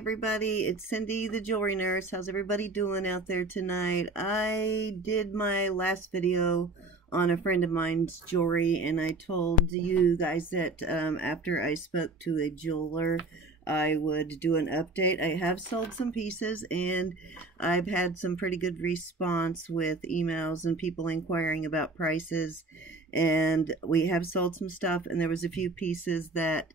everybody, it's Cindy, the jewelry nurse. How's everybody doing out there tonight? I did my last video on a friend of mine's jewelry, and I told you guys that after I spoke to a jeweler, I would do an update. I have sold some pieces, and I've had some pretty good response with emails and people inquiring about prices. And we have sold some stuff, and there was a few pieces that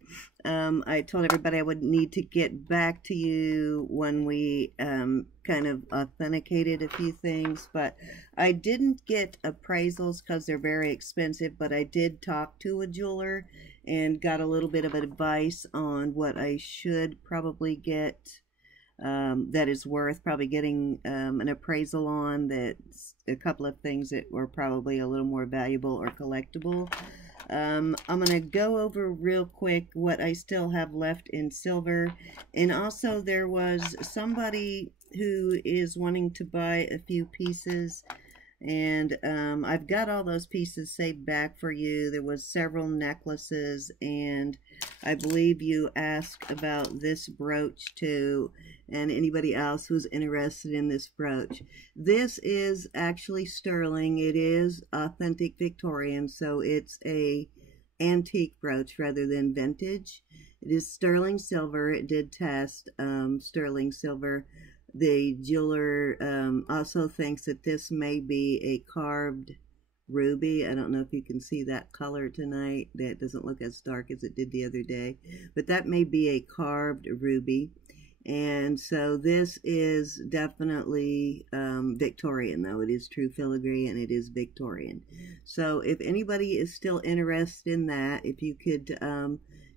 I told everybody I would need to get back to you when we kind of authenticated a few things. But I didn't get appraisals because they're very expensive, but I did talk to a jeweler and got a little bit of advice on what I should probably get that is worth probably getting an appraisal on. That's a couple of things that were probably a little more valuable or collectible. I'm going to go over real quick what I still have left in silver. And also there was somebody who is wanting to buy a few pieces, and I've got all those pieces saved back for you. There was several necklaces, and I believe you asked about this brooch too, and anybody else who's interested in this brooch. This is actually sterling. It is authentic Victorian, so it's a antique brooch rather than vintage. It is sterling silver. It did test sterling silver. The jeweler also thinks that this may be a carved ruby. I don't know if you can see that color tonight. That doesn't look as dark as it did the other day, but that may be a carved ruby. And so this is definitely Victorian, though. It is true filigree and it is Victorian. So if anybody is still interested in that, if you could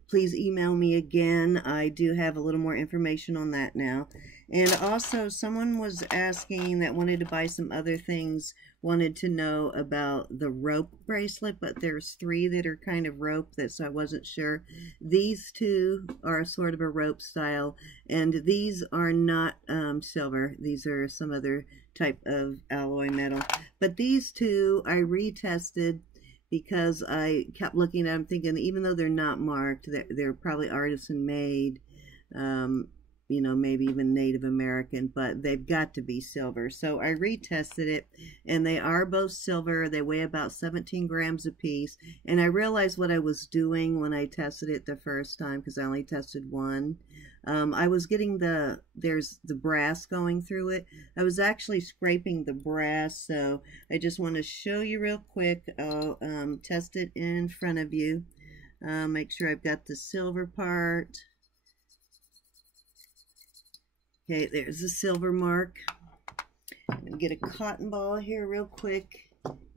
please email me again. I do have a little more information on that now. And also, someone was asking that wanted to buy some other things, wanted to know about the rope bracelet, but there's three that are kind of rope, so I wasn't sure. These two are sort of a rope style, and these are not silver. These are some other type of alloy metal. But these two I retested because I kept looking at them thinking, even though they're not marked, they're probably artisan made, you know, maybe even Native American, but they've got to be silver. So I retested it, and they are both silver. They weigh about 17 grams a piece, and I realized what I was doing when I tested it the first time, because I only tested one. I was getting there's the brass going through it. I was actually scraping the brass, so I just want to show you real quick. I'll test it in front of you. Make sure I've got the silver part. Okay, there's the silver mark. I'm going to get a cotton ball here real quick,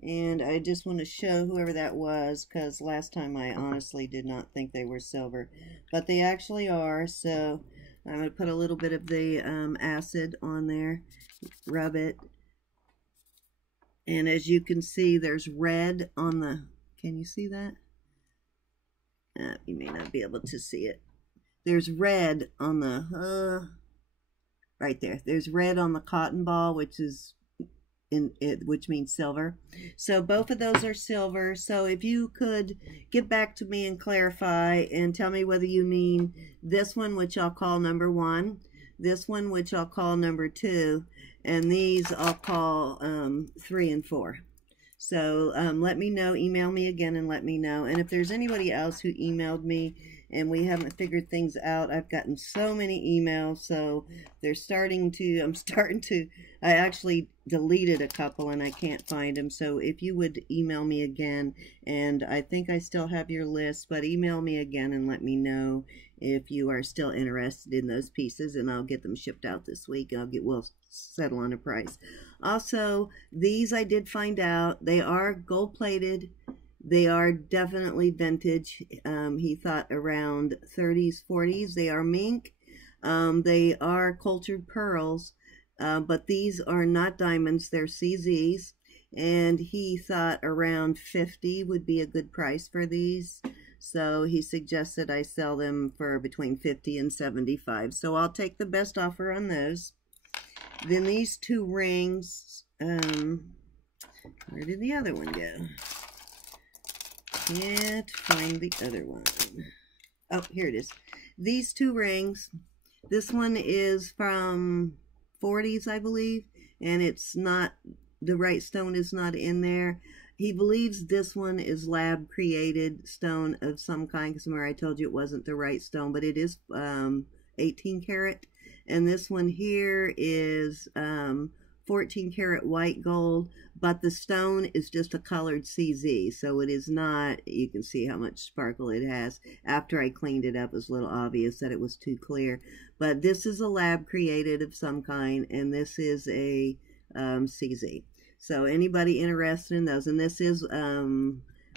and I just want to show whoever that was, because last time I honestly did not think they were silver, but they actually are. So I'm going to put a little bit of the acid on there, rub it, and as you can see, there's red on the, can you see that? You may not be able to see it. There's red on the, right there. There's red on the cotton ball, which is which means silver. So both of those are silver. So if you could get back to me and clarify and tell me whether you mean this one, which I'll call number 1, this one, which I'll call number 2, and these I'll call 3 and 4. So let me know, email me again and let me know. And if there's anybody else who emailed me and we haven't figured things out, I've gotten so many emails, so they're starting to, I actually deleted a couple and I can't find them. So if you would email me again, and I think I still have your list, but email me again and let me know if you are still interested in those pieces, and I'll get them shipped out this week, and we'll settle on a price. Also, these I did find out, they are gold plated. They are definitely vintage. He thought around 30s, 40s. They are mink. They are cultured pearls, but these are not diamonds. They're CZs. And he thought around 50 would be a good price for these. So he suggested I sell them for between 50 and 75. So I'll take the best offer on those. Then these two rings, where did the other one go? Can't find the other one. Oh, here it is. These two rings, This one is from 40s, I believe, and it's not, the right stone is not in there. He believes this one is lab created stone of some kind, because remember I told you it wasn't the right stone, but it is 18 karat. And this one here is 14 karat white gold, but the stone is just a colored CZ, so it is not, you can see how much sparkle it has. After I cleaned it up, it was a little obvious that it was too clear. But this is a lab created of some kind, and this is a CZ. So anybody interested in those, and this is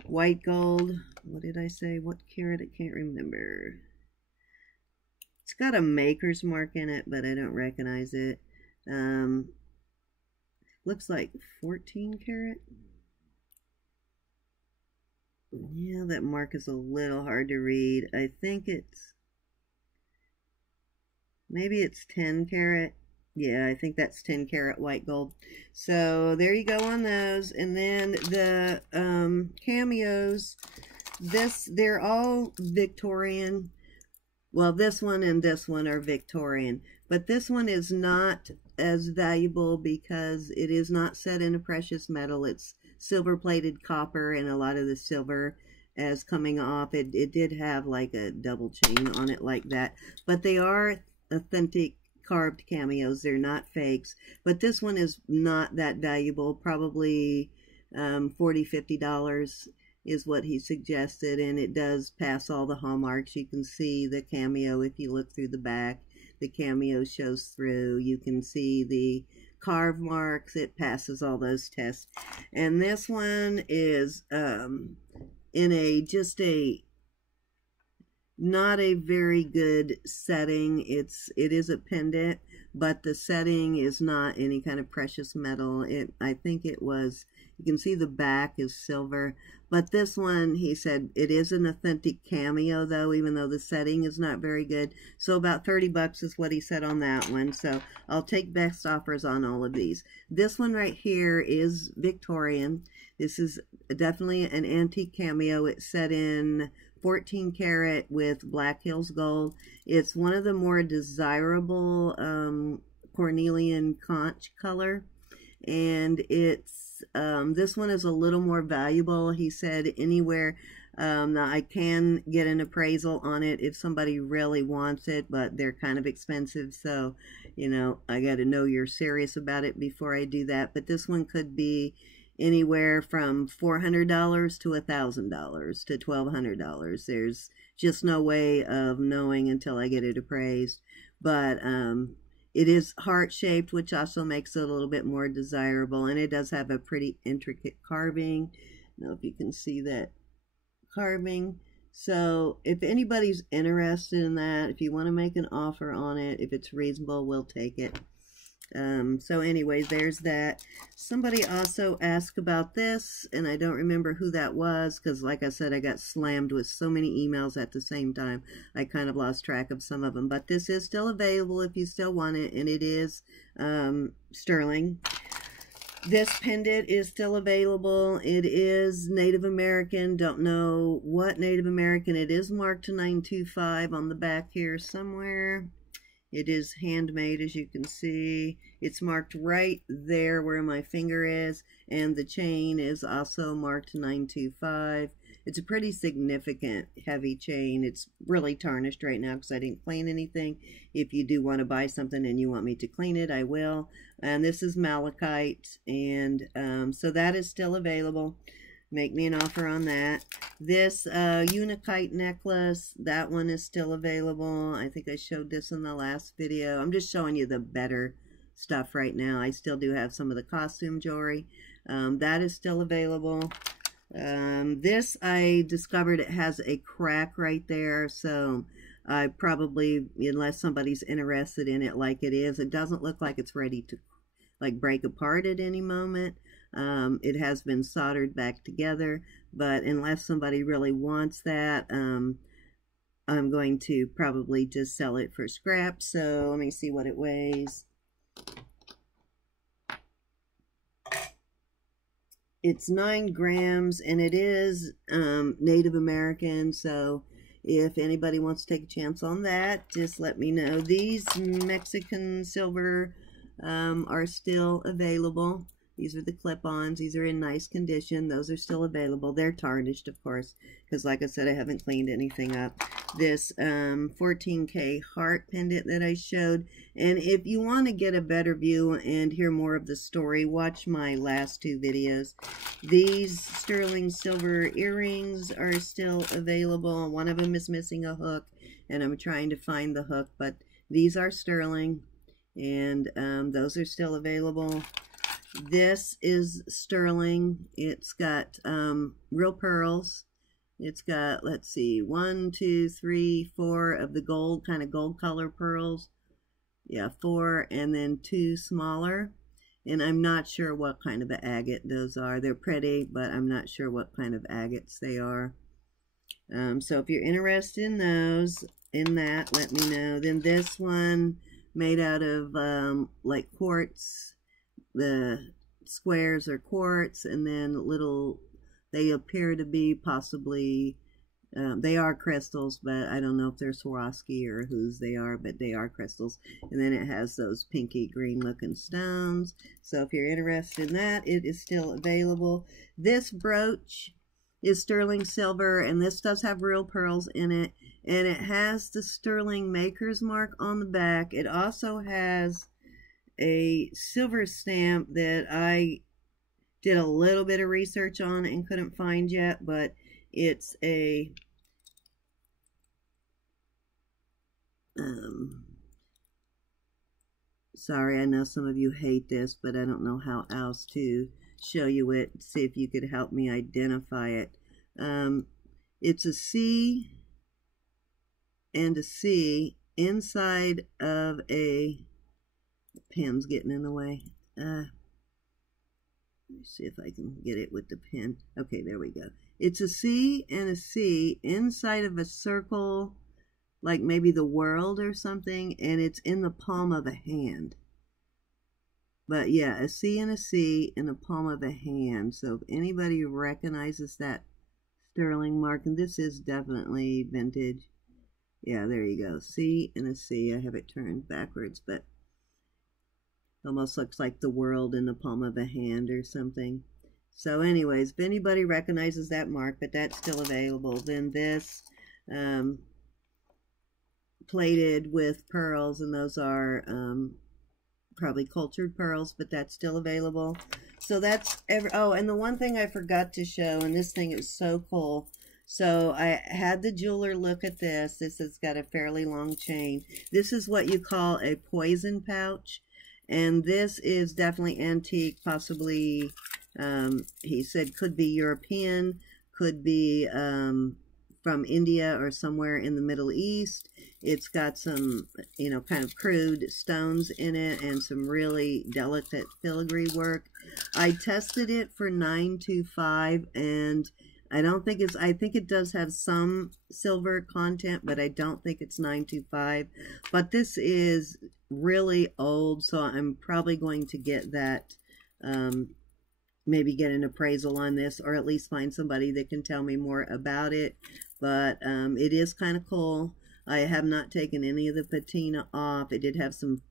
white gold. What did I say? What carat? I can't remember. It's got a maker's mark in it, but I don't recognize it. Looks like 14 karat. Yeah, that mark is a little hard to read. I think it's, maybe it's 10 karat. Yeah, I think that's 10 karat white gold. So there you go on those. And then the cameos, they're all Victorian. Well, this one and this one are Victorian, but this one is not as valuable because it is not set in a precious metal. It's silver plated copper, and a lot of the silver is coming off. It did have like a double chain on it like that, but they are authentic carved cameos. They're not fakes, but this one is not that valuable, probably $40–50 is what he suggested, and it does pass all the hallmarks. You can see the cameo if you look through the back. The cameo shows through. You can see the carve marks. It passes all those tests. And this one is in not a very good setting. It is a pendant, but the setting is not any kind of precious metal. I think it was, you can see the back is silver, but this one, he said, it is an authentic cameo though, even though the setting is not very good. So about 30 bucks is what he said on that one. So I'll take best offers on all of these. This one right here is Victorian. This is definitely an antique cameo. It's set in 14 karat with Black Hills gold. It's one of the more desirable cornelian conch color, and it's this one is a little more valuable. He said anywhere, now I can get an appraisal on it if somebody really wants it, but they're kind of expensive, so you know, I got to know you're serious about it before I do that. But this one could be anywhere from $400 to $1,000 to $1,200. There's just no way of knowing until I get it appraised. But it is heart-shaped, which also makes it a little bit more desirable. And it does have a pretty intricate carving. I don't know if you can see that carving. So if anybody's interested in that, if you want to make an offer on it, if it's reasonable, we'll take it. So anyways, there's that. Somebody also asked about this, and I don't remember who that was, because like I said, I got slammed with so many emails at the same time, I kind of lost track of some of them. But this is still available if you still want it, and it is sterling. This pendant is still available. It is Native American. Don't know what Native American. It is marked to 925 on the back here somewhere. It is handmade, as you can see. It's marked right there where my finger is, and the chain is also marked to 925. It's a pretty significant heavy chain. It's really tarnished right now because I didn't clean anything. If you do want to buy something and you want me to clean it, I will. And this is malachite, and so that is still available. Make me an offer on that. This unakite necklace, that one is still available. I think I showed this in the last video. I'm just showing you the better stuff right now. I still do have some of the costume jewelry. That is still available. This, I discovered it has a crack right there, so I probably, unless somebody's interested in it like it is, it doesn't look like it's ready to like break apart at any moment. It has been soldered back together, but unless somebody really wants that, I'm going to probably just sell it for scrap. So let me see what it weighs. It's 9 grams, and it is Native American, so if anybody wants to take a chance on that, just let me know. These Mexican silver are still available. These are the clip-ons. These are in nice condition. Those are still available. They're tarnished, of course, because like I said, I haven't cleaned anything up. This 14K heart pendant that I showed. And if you want to get a better view and hear more of the story, watch my last two videos. These sterling silver earrings are still available. One of them is missing a hook, and I'm trying to find the hook, but these are sterling, and those are still available. This is sterling. It's got real pearls. It's got, let's see, 1, 2, 3, 4 of the gold, kind of gold color pearls. Yeah, 4, and then 2 smaller. And I'm not sure what kind of agate those are. They're pretty, but I'm not sure what kind of agates they are. So if you're interested in those, let me know. Then this one, made out of like quartz. The squares are quartz, and then little, they appear to be possibly, they are crystals, but I don't know if they're Swarovski or whose they are, but they are crystals. And then it has those pinky green looking stones. So if you're interested in that, it is still available. This brooch is sterling silver, and this does have real pearls in it, and it has the sterling maker's mark on the back. It also has a silver stamp that I did a little bit of research on and couldn't find yet, but it's a sorry, I know some of you hate this, but I don't know how else to show you it. See if you could help me identify it. It's a C and a C inside of a, pen's getting in the way. Let me see if I can get it with the pen. Okay, there we go. It's a C and a C inside of a circle, like maybe the world or something, and it's in the palm of a hand. But yeah, a C and a C in the palm of a hand. So if anybody recognizes that sterling mark, and this is definitely vintage. Yeah, there you go. C and a C. I have it turned backwards, but almost looks like the world in the palm of a hand or something. So anyways, if anybody recognizes that mark, but that's still available. Then this plated with pearls, and those are probably cultured pearls, but that's still available. So that's oh, and the one thing I forgot to show, and this thing is so cool. So I had the jeweler look at this. This has got a fairly long chain. This is what you call a poison pouch. And this is definitely antique, possibly, he said could be European, could be from India or somewhere in the Middle East. It's got some, you know, kind of crude stones in it and some really delicate filigree work. I tested it for 925, and I don't think it's, I think it does have some silver content, but I don't think it's 925. But this is really old, so I'm probably going to get that, maybe get an appraisal on this, or at least find somebody that can tell me more about it. But it is kind of cool. I have not taken any of the patina off. It did have some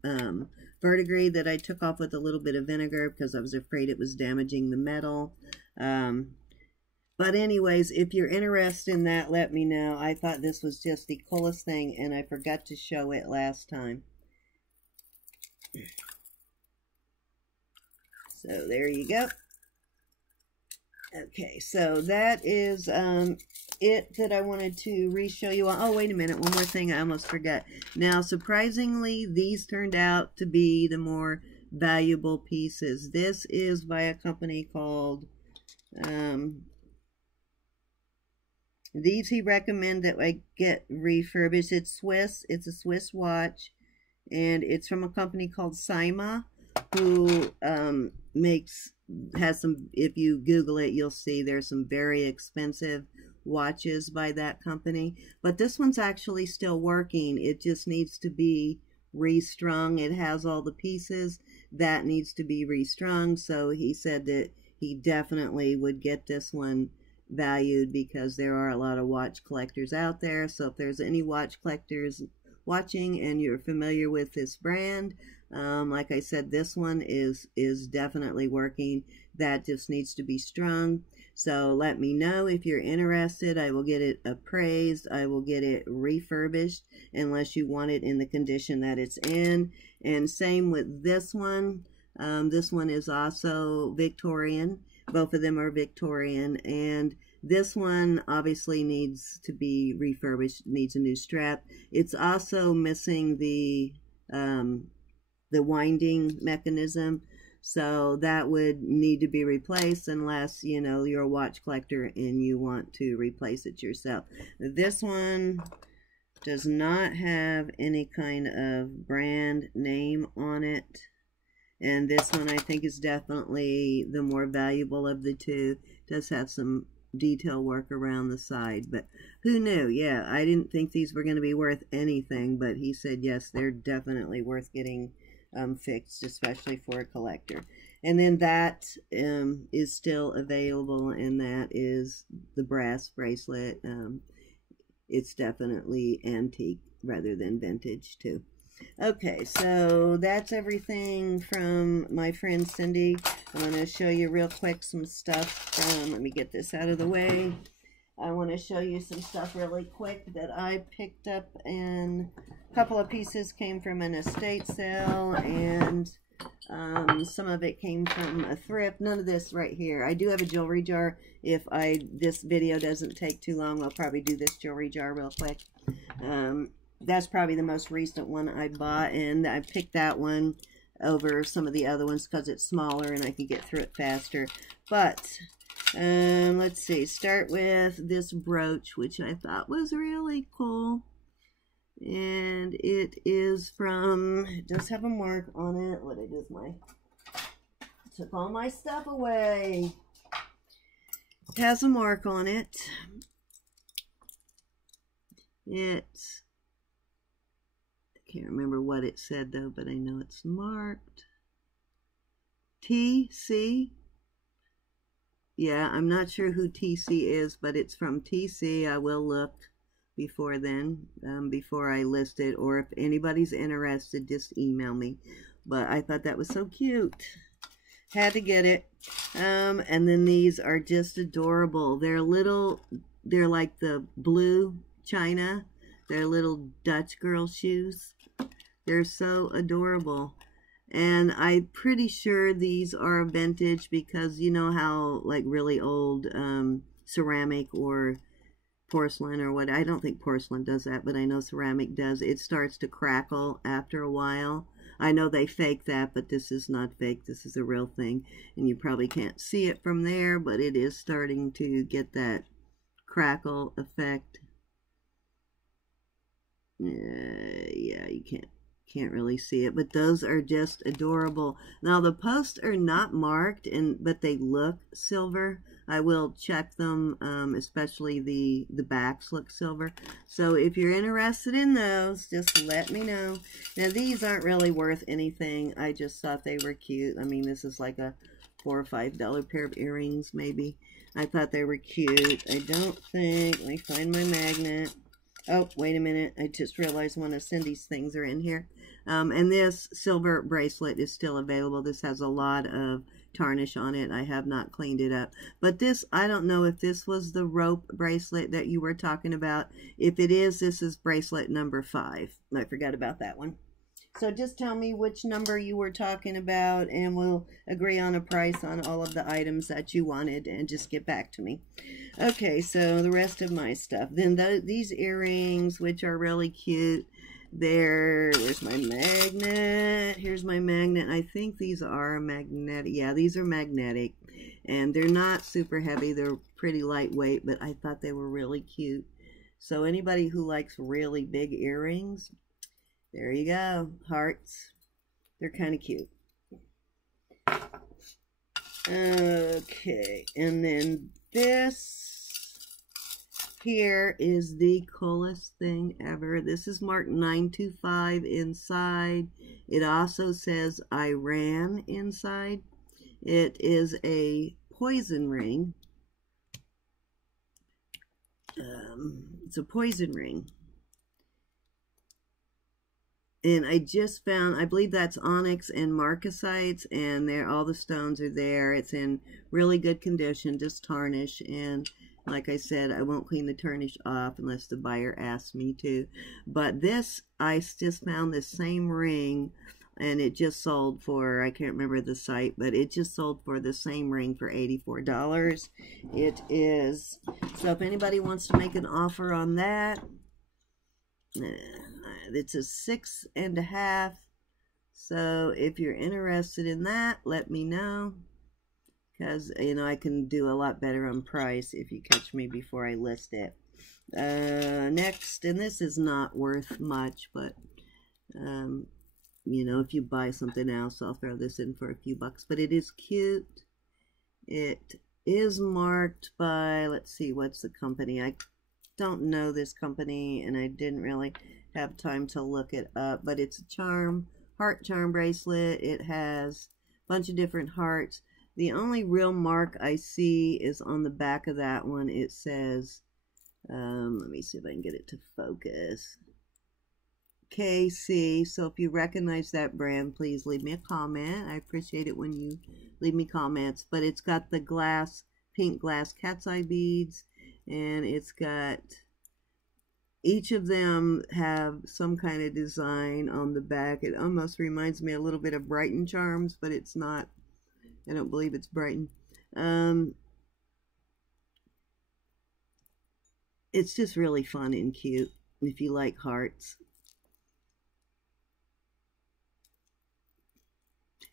verdigris that I took off with a little bit of vinegar because I was afraid it was damaging the metal. But anyways, if you're interested in that, let me know. I thought this was just the coolest thing, and I forgot to show it last time. So there you go. Okay, so that is it that I wanted to re-show you. Oh, wait a minute. One more thing I almost forgot. Now, surprisingly, these turned out to be the more valuable pieces. This is by a company called... these he recommended that I get refurbished. It's Swiss. It's a Swiss watch. And it's from a company called Sima, who has some, if you Google it, you'll see there's some very expensive watches by that company. But this one's actually still working. It just needs to be restrung. It has all the pieces. That needs to be restrung. So he said that he definitely would get this one valued because there are a lot of watch collectors out there. So if there's any watch collectors watching and you're familiar with this brand, like I said, this one is definitely working. That just needs to be strung. So let me know if you're interested. I will get it appraised. I will get it refurbished unless you want it in the condition that it's in. And same with this one. This one is also Victorian. Both of them are Victorian, and this one obviously needs to be refurbished, needs a new strap. It's also missing the winding mechanism, so that would need to be replaced unless, you know, you're a watch collector and you want to replace it yourself. This one does not have any kind of brand name on it. And this one I think is definitely the more valuable of the two. It does have some detail work around the side, but who knew? Yeah, I didn't think these were going to be worth anything, but he said yes, they're definitely worth getting fixed, especially for a collector. And then that is still available, and that is the brass bracelet. It's definitely antique rather than vintage too. Okay, so that's everything from my friend Cindy. I'm going to show you real quick some stuff from, let me get this out of the way. I want to show you some stuff really quick that I picked up, and a couple of pieces came from an estate sale, and some of it came from a thrift. None of this right here. I do have a jewelry jar. If this video doesn't take too long, I'll probably do this jewelry jar real quick. That's probably the most recent one I bought, and I picked that one over some of the other ones because it's smaller and I can get through it faster. But let's see, start with this brooch, which I thought was really cool. And it is from, it does have a mark on it. What I did is took all my stuff away. It has a mark on it. It's, can't remember what it said though, but I know it's marked TC. Yeah, I'm not sure who TC is, but it's from TC. I will look before then, before I list it, or if anybody's interested, just email me. But I thought that was so cute. Had to get it. And then these are just adorable. They're little, they're like the blue china. They're little Dutch girl shoes. They're so adorable. And I'm pretty sure these are vintage because you know how like really old ceramic or porcelain or what, I don't think porcelain does that, but I know ceramic does. It starts to crackle after a while. I know they fake that, but this is not fake. This is a real thing. And you probably can't see it from there, but it is starting to get that crackle effect. Yeah, you can't really see it, but those are just adorable. Now the posts are not marked, but they look silver. I will check them, especially the backs look silver. So if you're interested in those, just let me know. Now these aren't really worth anything. I just thought they were cute. I mean, this is like a $4 or $5 pair of earrings maybe. I thought they were cute. I don't think, let me find my magnet. Oh, wait a minute. I just realized one of Cindy's things are in here. And this silver bracelet is still available. This has a lot of tarnish on it. I have not cleaned it up. But this, I don't know if this was the rope bracelet that you were talking about. If it is, this is bracelet number 5. I forgot about that one. So just tell me which number you were talking about, and we'll agree on a price on all of the items that you wanted, and just get back to me. Okay, so the rest of my stuff. Then these earrings, which are really cute. Where's my magnet? Here's my magnet. I think these are magnetic. Yeah, these are magnetic. And they're not super heavy. They're pretty lightweight, but I thought they were really cute. So anybody who likes really big earrings, there you go. Hearts. They're kind of cute. Okay, and then this here is the coolest thing ever. This is marked 925 inside. It also says Iran inside. It is a poison ring. it's a poison ring. And I just found, I believe that's onyx and marcasites, and there, all the stones are there. It's in really good condition, just tarnish. And like I said, I won't clean the tarnish off unless the buyer asks me to. But this, I just found this same ring, and it just sold for, I can't remember the site, but it just sold for the same ring for $84. It is, so if anybody wants to make an offer on that, it's a 6.5. So if you're interested in that, let me know, because you know I can do a lot better on price if you catch me before I list it. Next, and this is not worth much, but you know, if you buy something else, I'll throw this in for a few bucks. But it is cute. It is marked by, let's see, what's the company? I don't know this company, and I didn't really have time to look it up, but it's a charm, heart charm bracelet. It has a bunch of different hearts. The only real mark I see is on the back of that one. It says, let me see if I can get it to focus, KC. So if you recognize that brand, please leave me a comment. I appreciate it when you leave me comments. But it's got the glass, pink glass cat's eye beads, and it's got, each of them have some kind of design on the back. It almost reminds me a little bit of Brighton charms, but it's not. I don't believe it's Brighton. It's just really fun and cute if you like hearts.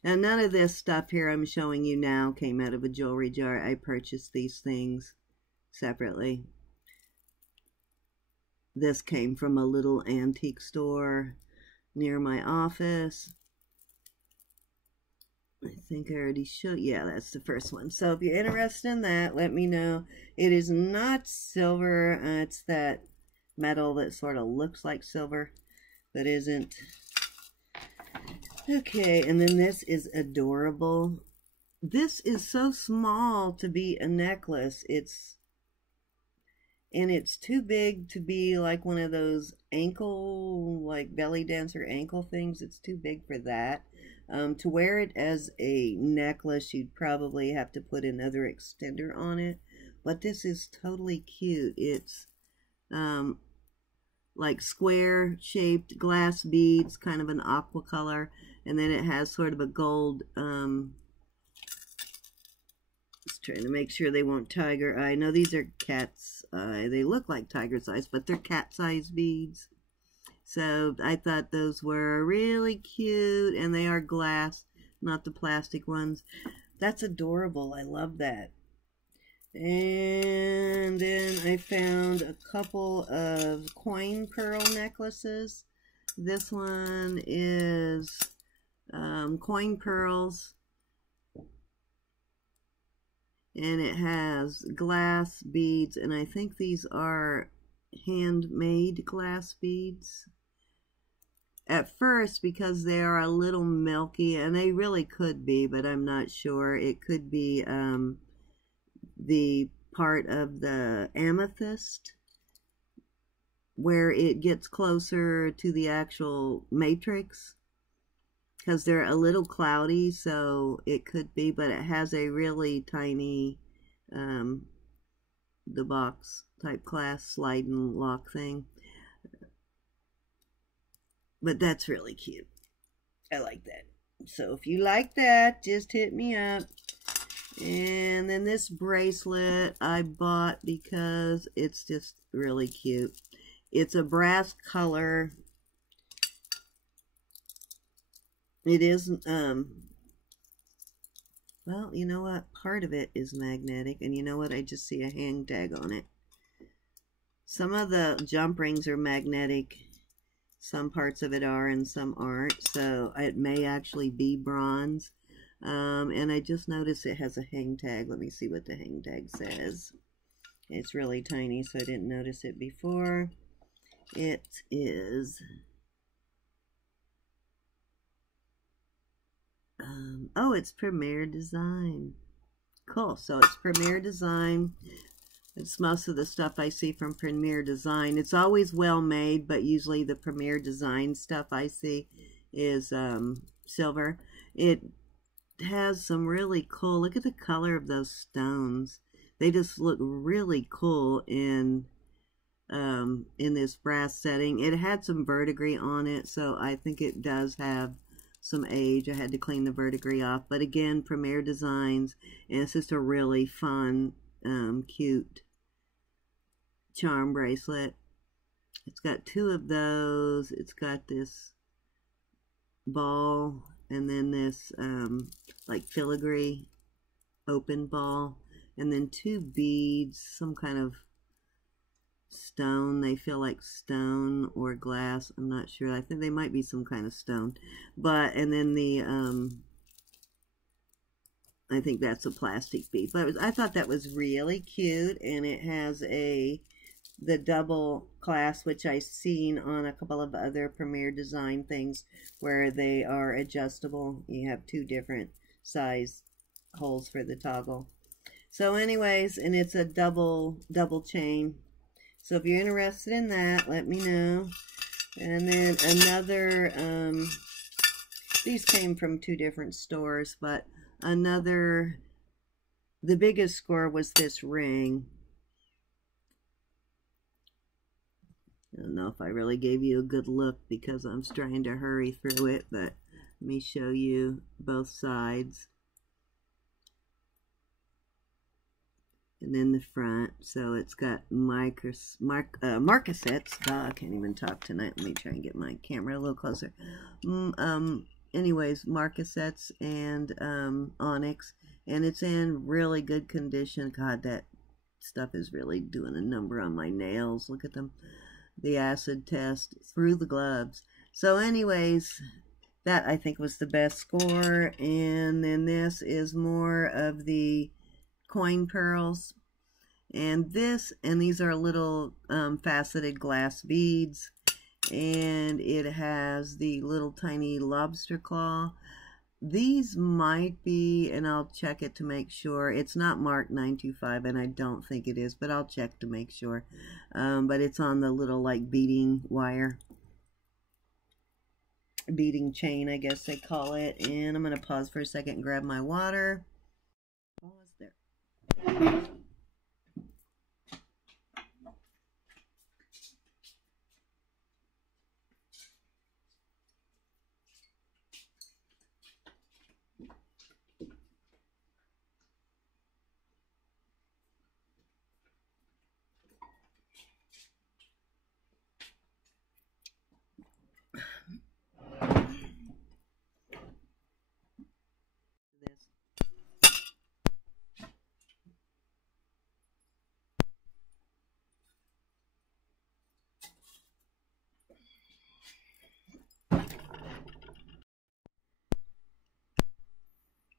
Now, none of this stuff here I'm showing you now came out of a jewelry jar. I purchased these things separately. This came from a little antique store near my office. I think I already showed, yeah, that's the first one. So if you're interested in that, let me know. It is not silver. It's that metal that sort of looks like silver, but isn't. Okay, and then this is adorable. This is so small to be a necklace. It's too big to be like one of those ankle, like belly dancer ankle things. It's too big for that. To wear it as a necklace, you'd probably have to put another extender on it. But this is totally cute. It's like square shaped glass beads, kind of an aqua color. And then it has sort of a gold, just trying to make sure they won't tiger eye. No, these are cat's eye. They look like tiger's eyes, but they're cat's eyes beads. So I thought those were really cute, and they are glass, not the plastic ones. That's adorable. I love that. And then I found a couple of coin pearl necklaces. This one is coin pearls, and it has glass beads, and I think these are handmade glass beads. At first, because they are a little milky, and they really could be, but I'm not sure. It could be the part of the amethyst where it gets closer to the actual matrix, because they're a little cloudy, so it could be, but it has a really tiny the box type glass slide and lock thing. But that's really cute. I like that. So if you like that, just hit me up. And then this bracelet I bought because it's just really cute. It's a brass color. It is, well, you know what? Part of it is magnetic. And you know what? I just see a hang tag on it. Some of the jump rings are magnetic. Some parts of it are and some aren't. So it may actually be bronze. And I just noticed it has a hang tag. Let me see what the hang tag says. It's really tiny, so I didn't notice it before. It is... oh, it's Premier Design. Cool. So it's Premier Design. It's most of the stuff I see from Premier Design. It's always well made, but usually the Premier Design stuff I see is silver. It has some really cool, look at the color of those stones. They just look really cool in this brass setting. It had some verdigris on it, so I think it does have some age. I had to clean the verdigris off, but again, Premier Designs, and it's just a really fun, cute charm bracelet. It's got two of those. It's got this ball and then this like filigree open ball, and then two beads, some kind of stone. They feel like stone or glass. I'm not sure. I think they might be some kind of stone. But, and then the, I think that's a plastic bead. But I thought that was really cute, and it has the double clasp, which I've seen on a couple of other Premier Design things where they are adjustable. You have two different size holes for the toggle. So anyways, and it's a double chain. So if you're interested in that, let me know. And then another, these came from two different stores, but another, the biggest score was this ring. I don't know if I really gave you a good look because I'm trying to hurry through it, but let me show you both sides. And then the front, so it's got marcasets. I can't even talk tonight. Let me try and get my camera a little closer. Anyways, marcasets and onyx, and it's in really good condition. God, that stuff is really doing a number on my nails. Look at them. The acid test through the gloves. So anyways, that I think was the best score. And then this is more of the coin pearls, and these are little faceted glass beads, and it has the little tiny lobster claw. These might be, and I'll check it to make sure, it's not marked 925, and I don't think it is, but I'll check to make sure. But it's on the little like beading wire, beading chain, I guess they call it. And I'm going to pause for a second and grab my water. Pause there.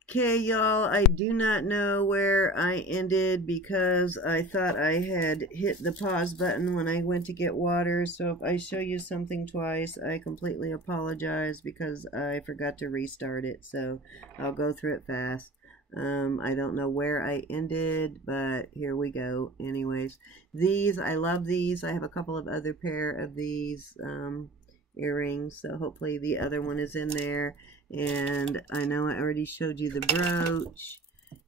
Okay, y'all, I do not know where I ended because I thought I had hit the pause button when I went to get water. So if I show you something twice, I completely apologize because I forgot to restart it. So I'll go through it fast. I don't know where I ended, but here we go. Anyways, these, I love these. I have a couple of other pair of these earrings, so hopefully the other one is in there. And I know I already showed you the brooch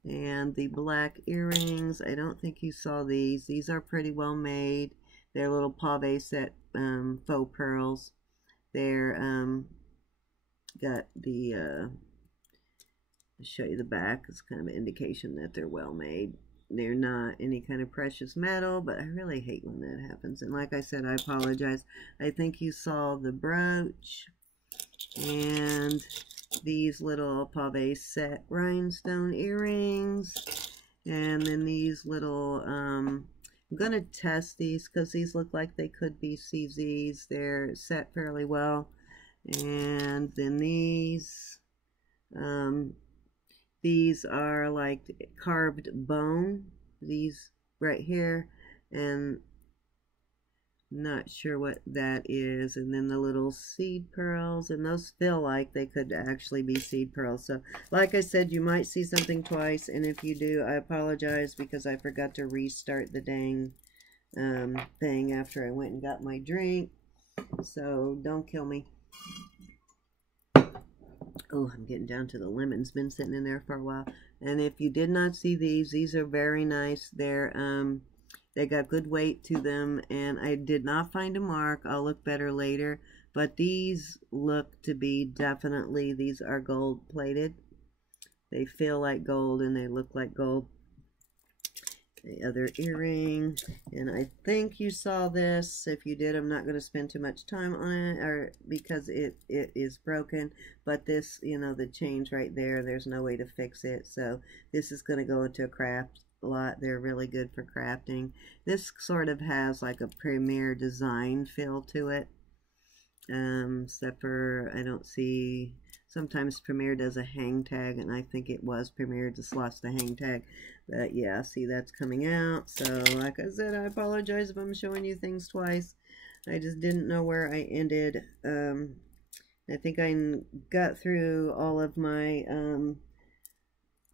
and the black earrings. I don't think you saw these. These are pretty well made. They're little pave set faux pearls. They're got the I'll show you the back. It's kind of an indication that they're well made. They're not any kind of precious metal, but I really hate when that happens. And like I said, I apologize. I think you saw the brooch and these little pave set rhinestone earrings, and then these little I'm gonna test these because these look like they could be CZs. They're set fairly well. And then these are like carved bone, these right here, and Not sure what that is. And then the little seed pearls, and those feel like they could actually be seed pearls. So like I said, you might see something twice, and if you do, I apologize because I forgot to restart the dang thing after I went and got my drink. So don't kill me. Oh, I'm getting down to the lemon's been sitting in there for a while. And if you did not see these are very nice. They got good weight to them, and I did not find a mark. I'll look better later. But these look to be definitely, these are gold plated. They feel like gold and they look like gold. The other earring, and I think you saw this. If you did, I'm not going to spend too much time on it, or because it is broken. But this, you know, the change right there, there's no way to fix it. So this is going to go into a craft lot. They're really good for crafting. This sort of has like a Premier design feel to it. Except for I don't see, sometimes Premier does a hang tag, and I think it was Premier just lost the hang tag. But yeah, see, that's coming out. So like I said, I apologize if I'm showing you things twice. I just didn't know where I ended. I think I got through all of my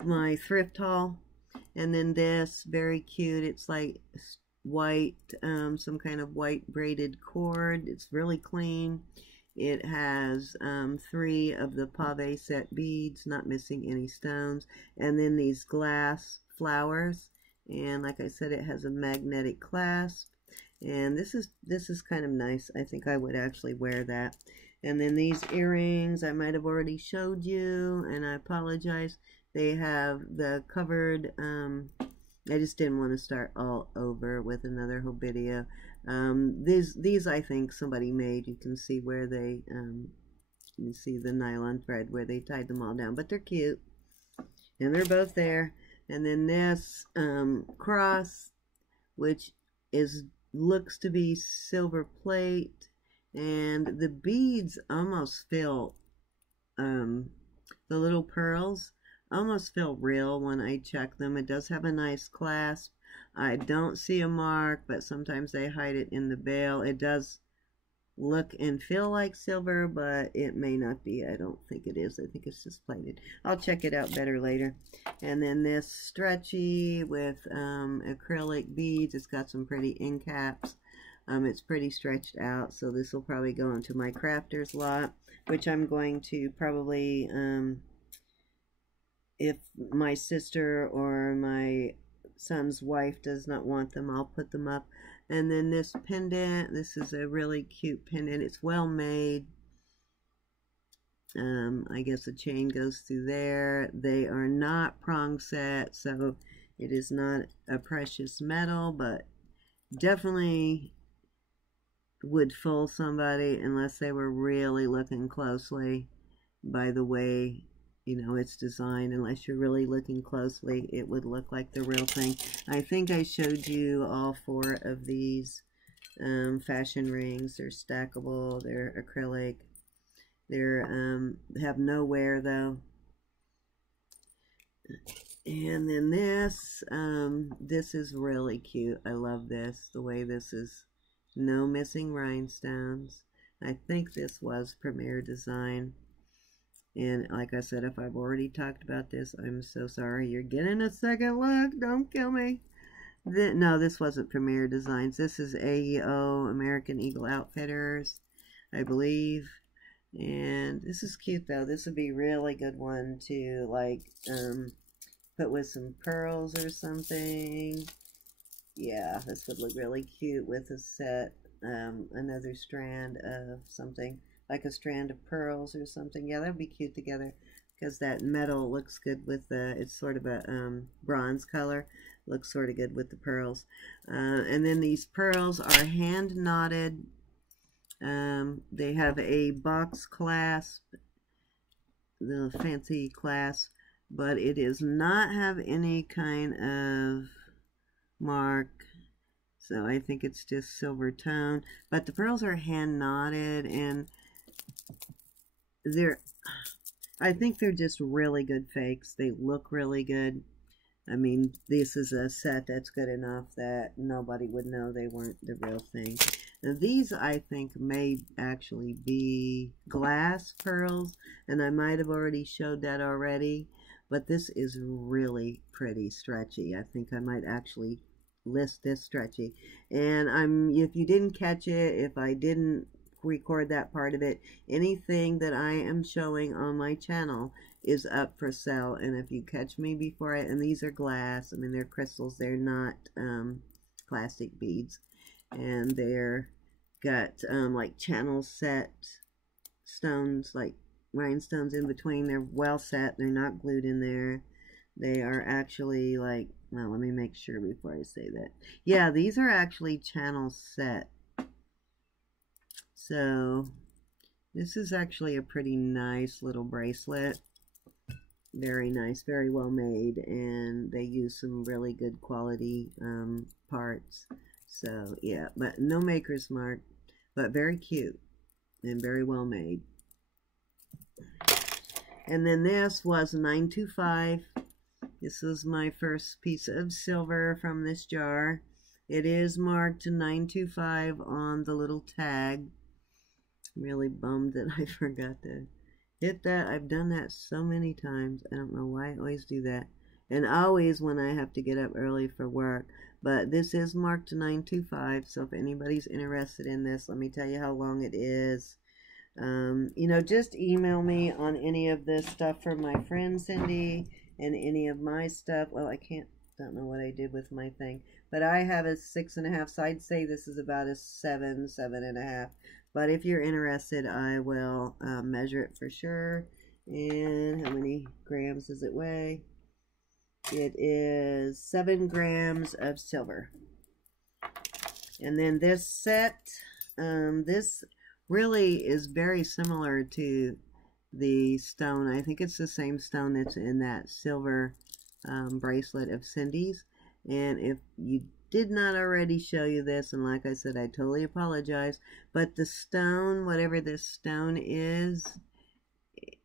my thrift haul. And then this, very cute. It's like white, some kind of white braided cord. It's really clean. It has 3 of the pave set beads, not missing any stones, and then these glass flowers. And like I said, it has a magnetic clasp, and this is kind of nice. I think I would actually wear that. And then these earrings, I might have already showed you, and I apologize. They have the covered, I just didn't want to start all over with another whole video. These I think somebody made. You can see where they, you see the nylon thread where they tied them all down, but they're cute. And they're both there. And then this cross, which looks to be silver plate, and the beads almost feel, the little pearls almost feel real when I check them. It does have a nice clasp. I don't see a mark, but sometimes they hide it in the bail. It does look and feel like silver, but it may not be. I don't think it is. I think it's just plated. I'll check it out better later. And then this stretchy with acrylic beads. It's got some pretty end caps. It's pretty stretched out, so this will probably go into my crafters lot, which I'm going to probably, if my sister or my son's wife does not want them, I'll put them up. And then this pendant, this is a really cute pendant. It's well made. I guess the chain goes through there. They are not prong set, so it is not a precious metal, but definitely would fool somebody unless they were really looking closely. By the way, you know, it's designed, unless you're really looking closely, it would look like the real thing. I think I showed you all 4 of these fashion rings. They're stackable, they're acrylic, they're have no wear though. And then this is really cute. I love this, the way this is, no missing rhinestones. I think this was Premier design. And like I said, if I've already talked about this, I'm so sorry. You're getting a second look. Don't kill me. No, this wasn't Premier Designs. This is AEO, American Eagle Outfitters, I believe. And this is cute, though. This would be a really good one to, like, put with some pearls or something. Yeah, this would look really cute with a set, another strand of something, like a strand of pearls or something. Yeah, that would be cute together, because that metal looks good with the, it's sort of a bronze color, looks sort of good with the pearls. And then these pearls are hand knotted. They have a box clasp, the fancy clasp, but it does not have any kind of mark. So I think it's just silver tone, but the pearls are hand knotted, and I think they're just really good fakes. They look really good. I mean, this is a set that's good enough that nobody would know they weren't the real thing. Now these I think may actually be glass pearls, and I might have already showed that already, but this is really pretty stretchy. I think I might actually list this stretchy. And if you didn't catch it, if I didn't record that part of it, anything that I am showing on my channel is up for sale. And if you catch me before and these are glass, I mean they're crystals, they're not plastic beads, and they're got like channel set stones, like rhinestones in between. They're well set, they're not glued in there. They are actually like, well, let me make sure before I say that. Yeah, these are actually channel set. So this is actually a pretty nice little bracelet. Very nice, very well made, and they use some really good quality parts. So yeah, but no maker's mark, but very cute and very well made. And then this was 925. This is my first piece of silver from this jar. It is marked 925 on the little tag. I'm really bummed that I forgot to hit that. I've done that so many times. I don't know why I always do that. And always when I have to get up early for work. But this is marked 925, so if anybody's interested in this, let me tell you how long it is. You know, just email me on any of this stuff from my friend Cindy and any of my stuff. Well, don't know what I did with my thing, but I have a 6.5, so I'd say this is about a 7.5. But if you're interested, I will measure it for sure. And how many grams does it weigh? It is 7 grams of silver. And then this set, this really is very similar to the stone. I think it's the same stone that's in that silver bracelet of Cindy's. And if you did not already show you this, and like I said, I totally apologize, but the stone, whatever this stone is,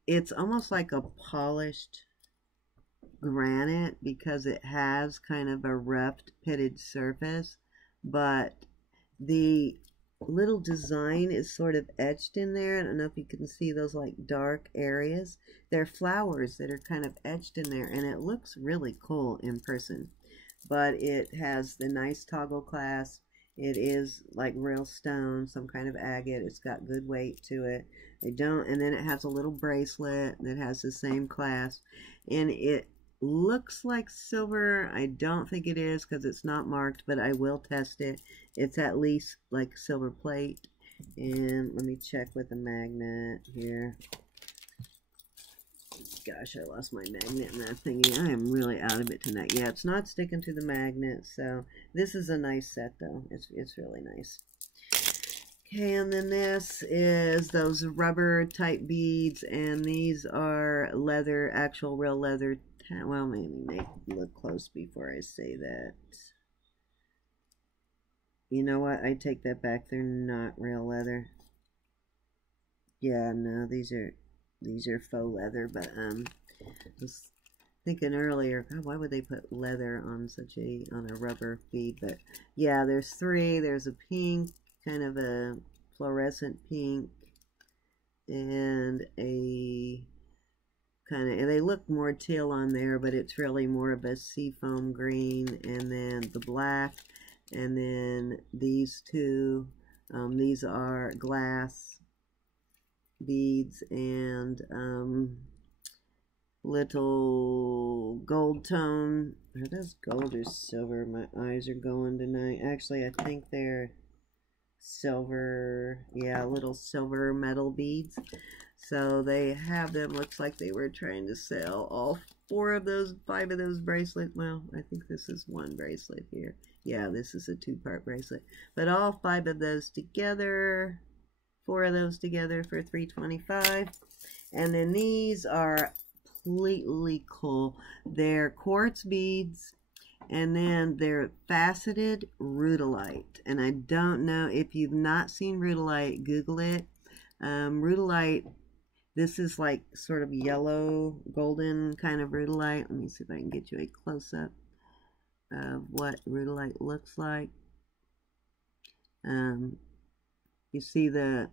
it's almost like a polished granite because it has kind of a roughed pitted surface, but the little design is sort of etched in there. I don't know if you can see those like dark areas. They're flowers that are kind of etched in there, and it looks really cool in person. But it has the nice toggle clasp. It is like real stone, some kind of agate. It's got good weight to it. And then it has a little bracelet that has the same clasp, and it looks like silver. I don't think it is because it's not marked, but I will test it. It's at least like silver plate. And let me check with the magnet here. Gosh, I lost my magnet in that thingy. I am really out of it tonight. Yeah, it's not sticking to the magnet, so this is a nice set though. It's really nice. Okay, and then this is those rubber type beads, and these are leather, actual real leather. Well, maybe make it look close before I say that. You know what? I take that back. They're not real leather. Yeah, no, these are faux leather, but I was thinking earlier, God, why would they put leather on on a rubber bead? But yeah, there's 3. There's a pink, kind of a fluorescent pink, and a kind of, they look more teal on there, but it's really more of a seafoam green, and then the black, and then these 2, these are glass beads, and little gold tone. Are those gold or silver? My eyes are going tonight. Actually, I think they're silver. Yeah, little silver metal beads. So they have them. Looks like they were trying to sell all 5 of those bracelets. Well, I think this is one bracelet here. Yeah, this is a 2-part bracelet. But all 5 of those together, 4 of those together for $3.25. And then these are completely cool. They're quartz beads, and then they're faceted rudolite. And I don't know if you've not seen rudolite, Google it. Rudolite, this is like sort of yellow golden kind of rudolite. Let me see if I can get you a close-up of what rudolite looks like. You see the,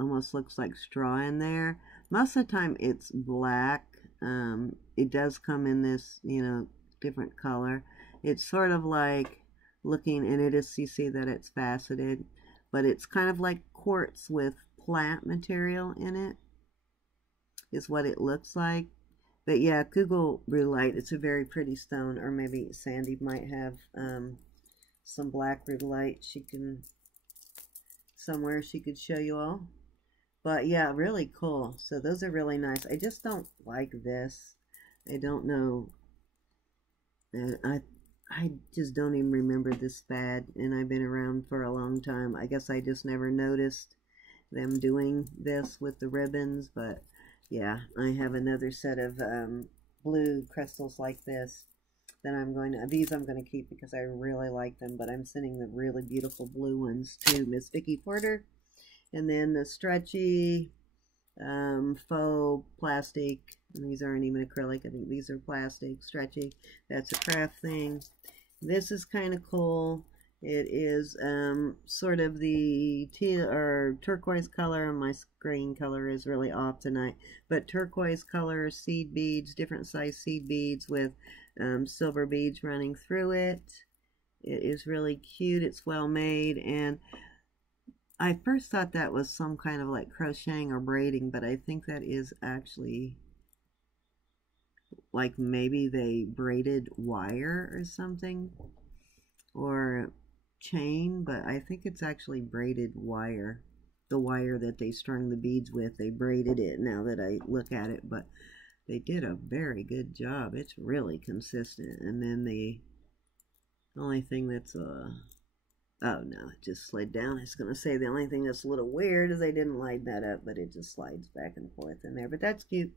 almost looks like straw in there. Most of the time it's black. It does come in this, you know, different color. It's sort of like looking, and it is, you see that it's faceted, but it's kind of like quartz with plant material in it, is what it looks like. But yeah, Google rhyolite, it's a very pretty stone. Or maybe Sandy might have some black rhyolite somewhere she could show you all. But yeah, really cool. So those are really nice. I just don't like this. I don't know. I just don't even remember this bad, and I've been around for a long time. I guess I just never noticed them doing this with the ribbons. But yeah, I have another set of blue crystals like this that I'm going to, these I'm going to keep because I really like them, but I'm sending the really beautiful blue ones to Miss Vicki Porter. And then the stretchy faux plastic, and these aren't even acrylic, I think these are plastic, stretchy. That's a craft thing. This is kind of cool. It is sort of the teal or turquoise color, and my screen color is really off tonight, but turquoise color seed beads, different size seed beads with silver beads running through it. It is really cute. It's well made, and I first thought that was some kind of like crocheting or braiding, but I think that is actually like maybe they braided wire or something, or chain, but I think it's actually braided wire. The wire that they strung the beads with, they braided it, now that I look at it, but they did a very good job. It's really consistent. And then the only thing that's oh no, it just slid down. I was going to say the only thing that's a little weird is they didn't line that up, but it just slides back and forth in there, but that's cute.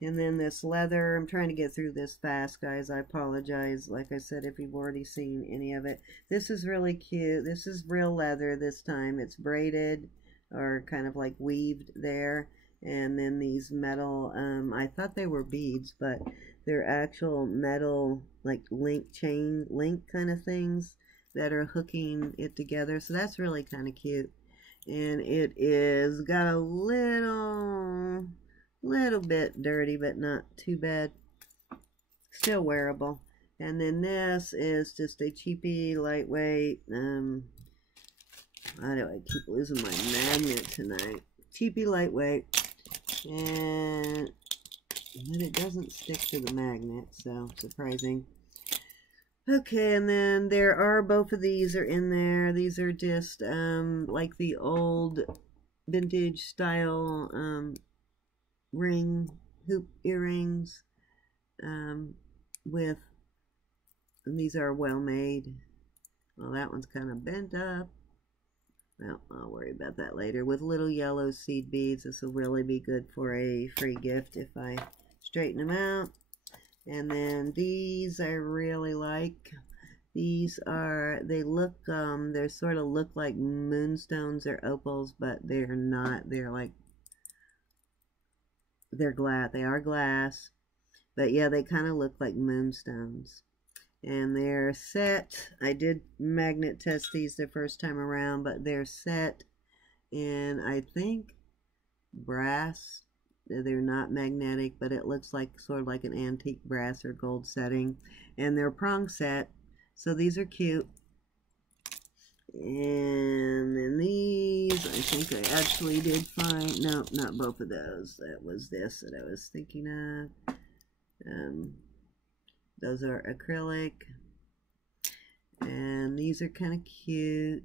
And then this leather, I'm trying to get through this fast, guys. I apologize, like I said, if you've already seen any of it. This is really cute. This is real leather this time. It's braided or kind of like weaved there. And then these metal, I thought they were beads, but they're actual metal, like chain link kind of things that are hooking it together. So that's really kind of cute. And it is got a little bit dirty, but not too bad. Still wearable. And then this is just a cheapy, lightweight, why do I keep losing my magnet tonight? Cheapy, lightweight, and then it doesn't stick to the magnet, so surprising. Okay, and then there are, both of these are in there. These are just like the old vintage style ring hoop earrings with, and these are well made. Well, that one's kind of bent up. Well, I'll worry about that later. With little yellow seed beads. This will really be good for a free gift if I straighten them out. And then these I really like. These are, they look, they sort of look like moonstones or opals, but they're not. They're like, they're glass. They are glass, but yeah, they kind of look like moonstones. And they're set. I did magnet test these the first time around, but they're set in, I think, brass. They're not magnetic, but it looks like sort of like an antique brass or gold setting. And they're prong set, so these are cute. And then these, I think I actually did find, no, not both of those. That was this that I was thinking of. Those are acrylic. And these are kind of cute.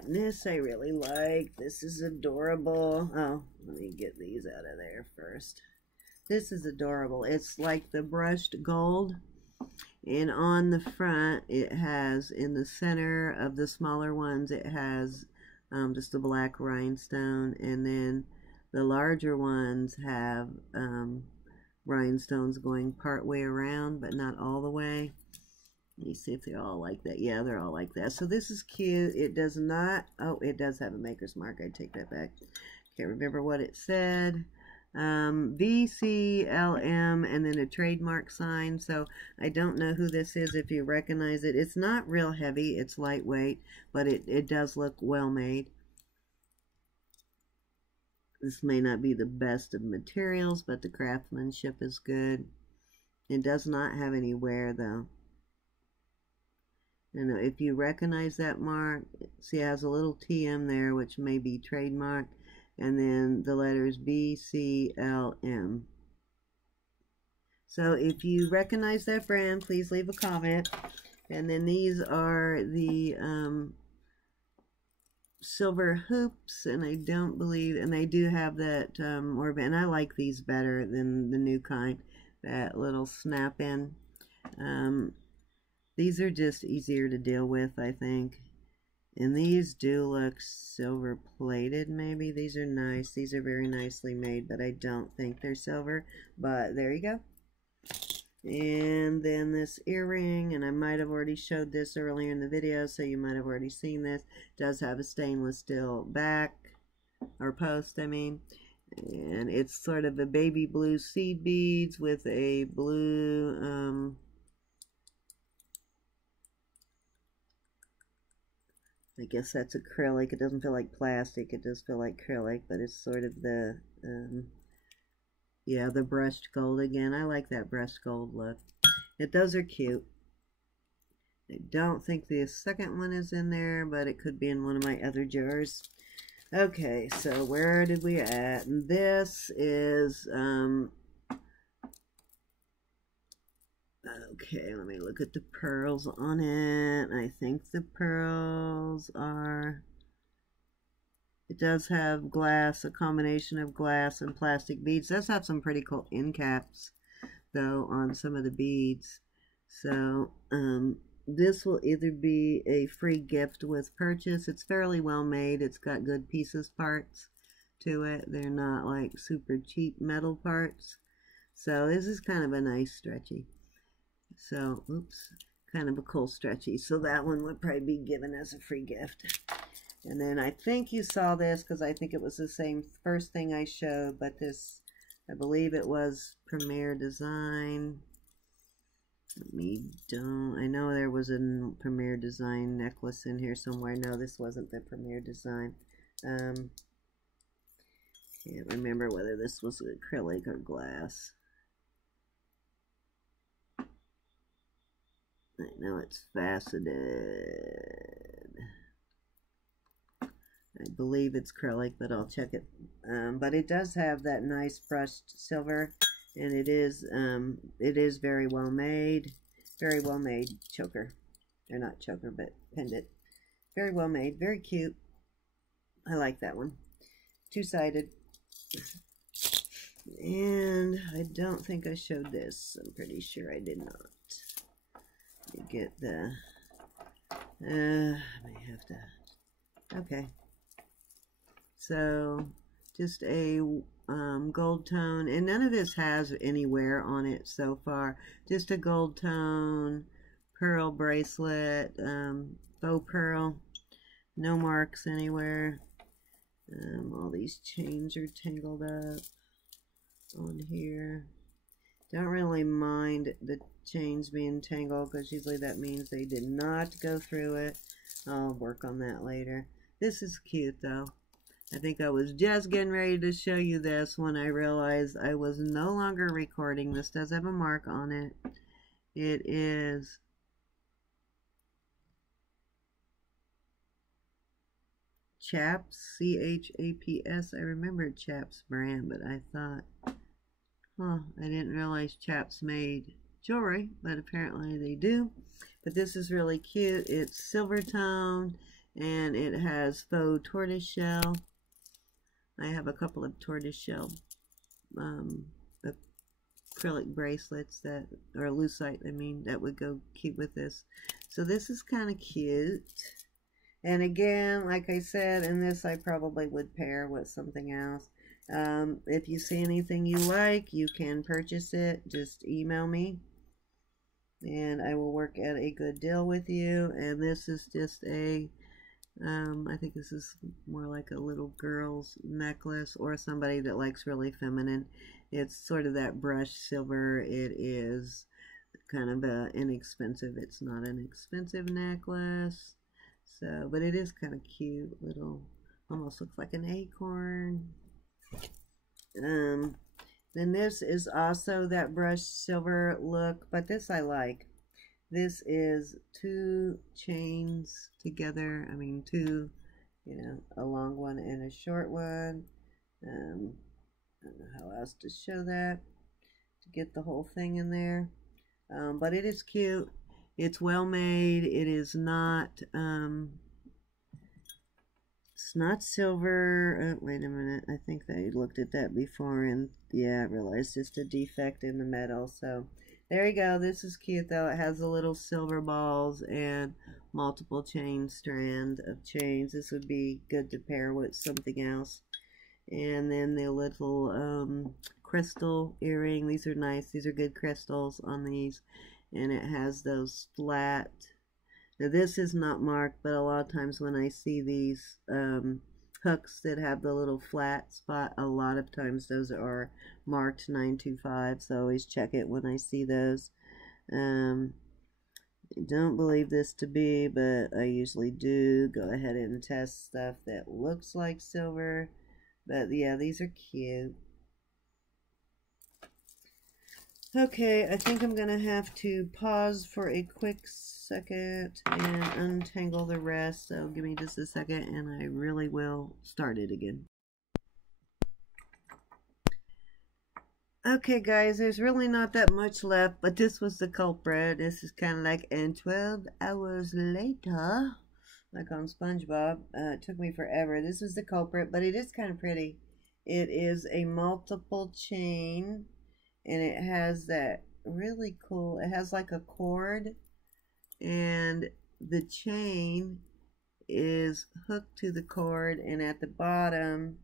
And this I really like. This is adorable. Oh, let me get these out of there first. This is adorable. It's like the brushed gold, and on the front it has, in the center of the smaller ones, it has just a black rhinestone, and then the larger ones have rhinestones going part way around, but not all the way. Let me see if they're all like that. Yeah, they're all like that. So this is cute. It does not, oh, it does have a maker's mark. I take that back. Can't remember what it said. VCLM and then a trademark sign. So I don't know who this is, if you recognize it. It's not real heavy, it's lightweight, but it does look well made. This may not be the best of materials, but the craftsmanship is good. It does not have any wear though. And if you recognize that mark, see it has a little TM there, which may be trademark, and then the letters VCLM. So if you recognize that brand, please leave a comment. And then these are the silver hoops, and I don't believe, and they do have that orbit, and I like these better than the new kind, that little snap in. These are just easier to deal with, I think. And these do look silver plated, maybe. These are nice. These are very nicely made, but I don't think they're silver. But there you go. And then this earring, and I might have already showed this earlier in the video, so you might have already seen this. It does have a stainless steel back, or post, I mean. And it's sort of a baby blue seed beads with a blue, I guess that's acrylic. It doesn't feel like plastic. It does feel like acrylic, but it's sort of the, yeah, the brushed gold again. I like that brushed gold look. Those are cute. I don't think the second one is in there, but it could be in one of my other jars. Okay, so where did we at? And this is, okay, let me look at the pearls on it. I think the pearls are, it does have glass, a combination of glass and plastic beads. It does have some pretty cool end caps, though, on some of the beads. So, this will either be a free gift with purchase. It's fairly well made. It's got good pieces parts to it. They're not like super cheap metal parts. So, this is kind of a nice stretchy. So, oops, kind of a cool stretchy. So that one would probably be given as a free gift. And then I think you saw this because I think it was the same first thing I showed, but this, I believe it was Premier Design. I know there was a Premier Design necklace in here somewhere. No, this wasn't the Premier Design. Can't remember whether this was acrylic or glass. I know it's faceted. I believe it's acrylic, but I'll check it. But it does have that nice brushed silver, and it is very well made. Very well made choker. Or not choker, but pendant. Very well made. Very cute. I like that one. Two-sided. And I don't think I showed this. I'm pretty sure I did not. Get the I may have to, okay, so just a gold tone, and none of this has any wear on it so far, just a gold tone pearl bracelet, faux pearl, no marks anywhere. All these chains are tangled up on here. Don't really mind the chains being tangled because usually that means they did not go through it. I'll work on that later. This is cute though. I think I was just getting ready to show you this when I realized I was no longer recording. This does have a mark on it. It is Chaps, C-H-A-P-S. I remembered Chaps brand, but I thought, huh, I didn't realize Chaps made jewelry, but apparently they do. But this is really cute. It's silver tone, and it has faux tortoiseshell. I have a couple of tortoiseshell acrylic bracelets that, or lucite, I mean, that would go cute with this. So this is kind of cute. And again, like I said, in this I probably would pair with something else. If you see anything you like, you can purchase it. Just email me, and I will work at a good deal with you. And this is just a I think this is more like a little girl's necklace or somebody that likes really feminine. It's sort of that brushed silver. It is kind of inexpensive. It's not an expensive necklace. So, but it is kind of cute. Little, almost looks like an acorn. Then this is also that brushed silver look, but this I like. This is two chains together. I mean, two, a long one and a short one. I don't know how else to show that to get the whole thing in there. But it is cute. It's well made. It is not, it's not silver. Wait a minute. I think they looked at that before and yeah, I realized just a defect in the metal. So there you go. This is cute though. It has the little silver balls and multiple chain strand of chains. This would be good to pair with something else. And then the little crystal earring. These are nice. These are good crystals on these. And it has those flat. Now this is not marked, but a lot of times when I see these hooks that have the little flat spot, a lot of times those are marked 925, so I always check it when I see those. I don't believe this to be, but I usually do go ahead and test stuff that looks like silver. But yeah, these are cute. Okay, I think I'm going to have to pause for a quick second and untangle the rest. So give me just a second and I really will start it again. Okay guys, there's really not that much left, but this was the culprit. This is kind of like, and 12 hours later, like on SpongeBob. It took me forever. This was the culprit, but it is kind of pretty. It is a multiple chain. And it has that really cool, it has like a cord and the chain is hooked to the cord, and at the bottom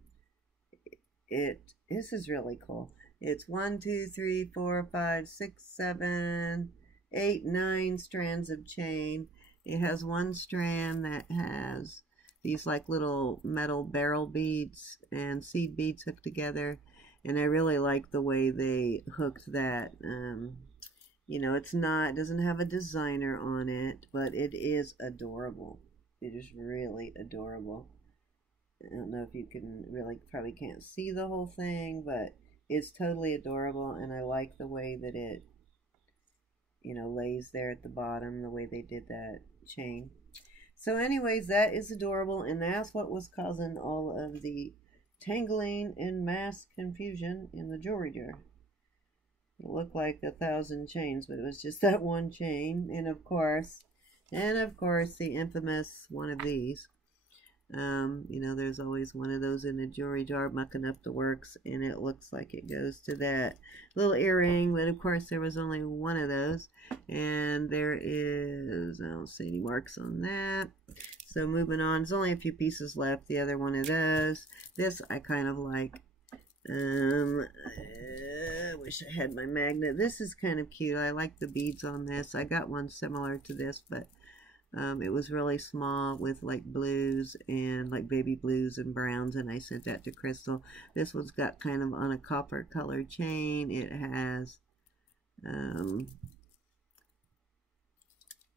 this is really cool. It's 1, 2, 3, 4, 5, 6, 7, 8, 9 strands of chain. It has one strand that has these like little metal barrel beads and seed beads hooked together. And I really like the way they hooked that. It doesn't have a designer on it, but it is adorable. It is really adorable. I don't know if you can probably can't see the whole thing, but it's totally adorable. And I like the way that it, lays there at the bottom, the way they did that chain. So anyways, that is adorable. And that's what was causing all of the tangling and mass confusion in the jewelry jar. It looked like 1,000 chains, but it was just that one chain. And of course the infamous one of these. There's always one of those in a jewelry jar mucking up the works, and it looks like it goes to that little earring, but of course there was only one of those, and there is, I don't see any marks on that. So moving on, there's only a few pieces left. The other one of those. This I kind of like. I wish I had my magnet. This is kind of cute. I like the beads on this. I got one similar to this, but it was really small with like blues and like baby blues and browns, and I sent that to Crystal. This one's got kind of on a copper colored chain. It has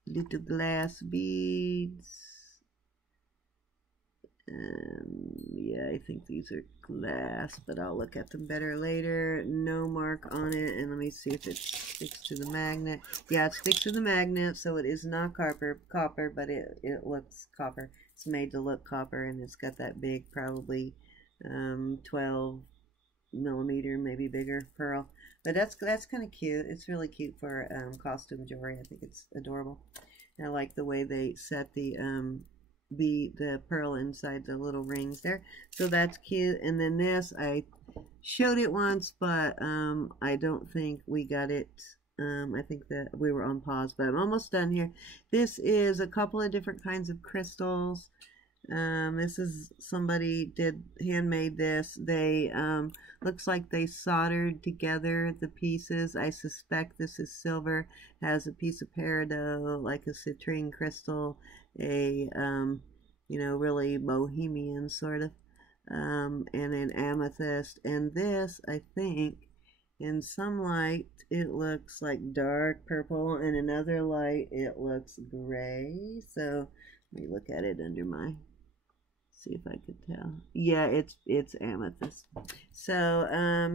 little glass beads. Yeah, I think these are glass, but I'll look at them better later. No mark on it, and let me see if it sticks to the magnet. Yeah, it sticks to the magnet, so it is not copper, but it looks copper. It's made to look copper, and it's got that big, probably 12 millimeter, maybe bigger pearl. But that's kind of cute. It's really cute for costume jewelry. I think it's adorable. And I like the way they set the pearl inside the little rings there, so that's cute. And then this, I showed it once, but I don't think we got it. I think that we were on pause, but I'm almost done here. This is a couple of different kinds of crystals. This is somebody handmade this. They looks like they soldered together the pieces. I suspect this is silver. Has a piece of peridot, like a citrine crystal, a you know, really bohemian sort of. And an amethyst. And this, I think, in some light, it looks like dark purple, and another light, it looks gray. So let me look at it under my, see if I could tell. Yeah, it's amethyst. So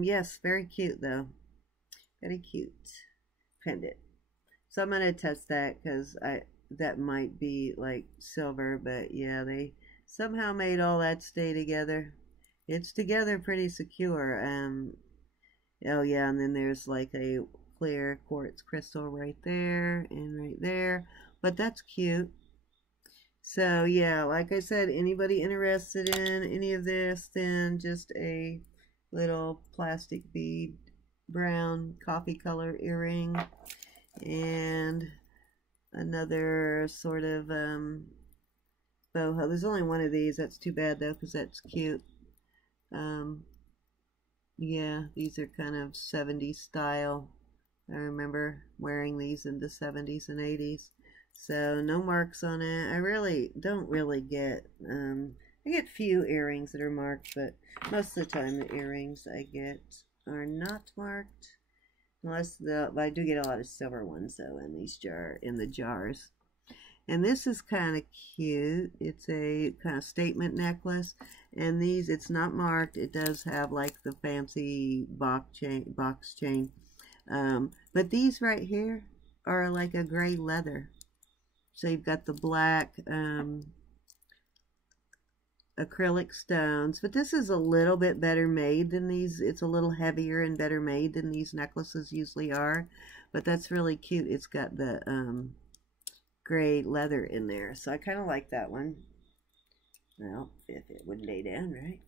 yes, very cute though. Very cute pendant. So I'm gonna test that because that might be like silver, but yeah, they somehow made all that stay together. It's together pretty secure. Oh yeah, and then there's like a clear quartz crystal right there and right there. But that's cute. So yeah, like I said, anybody interested in any of this, then just a little plastic bead brown coffee color earring and another sort of boho. There's only one of these. That's too bad though, because that's cute. Yeah, these are kind of 70s style. I remember wearing these in the 70s and 80s. So no marks on it. I really don't really get, I get few earrings that are marked, but most of the time the earrings I get are not marked. Unless but I do get a lot of silver ones though in the jars. And this is kind of cute. It's a kind of statement necklace. And these, it's not marked. It does have like the fancy box chain. But these right here are like a gray leather. So you've got the black acrylic stones. But this is a little bit better made than these. It's a little heavier and better made than these necklaces usually are. But that's really cute. It's got the gray leather in there. So I kind of like that one. Well, if it would lay down, right?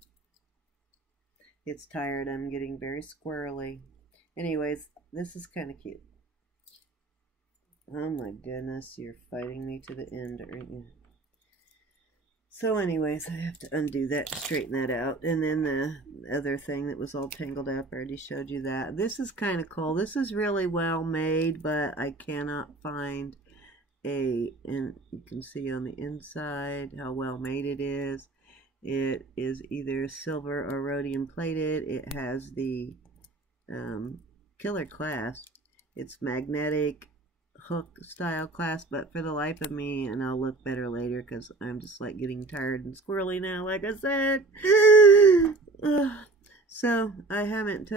It's tired. I'm getting very squirrely. Anyways, this is kind of cute. Oh my goodness, you're fighting me to the end, aren't you? So anyways, I have to undo that, straighten that out. And then the other thing that was all tangled up, I already showed you that. This is kind of cool. This is really well made, but I cannot find and you can see on the inside how well made it is. It is either silver or rhodium plated. It has the killer clasp. It's magnetic hook style clasp, but for the life of me, and I'll look better later because I'm just like getting tired and squirrely now, like I said. So I haven't,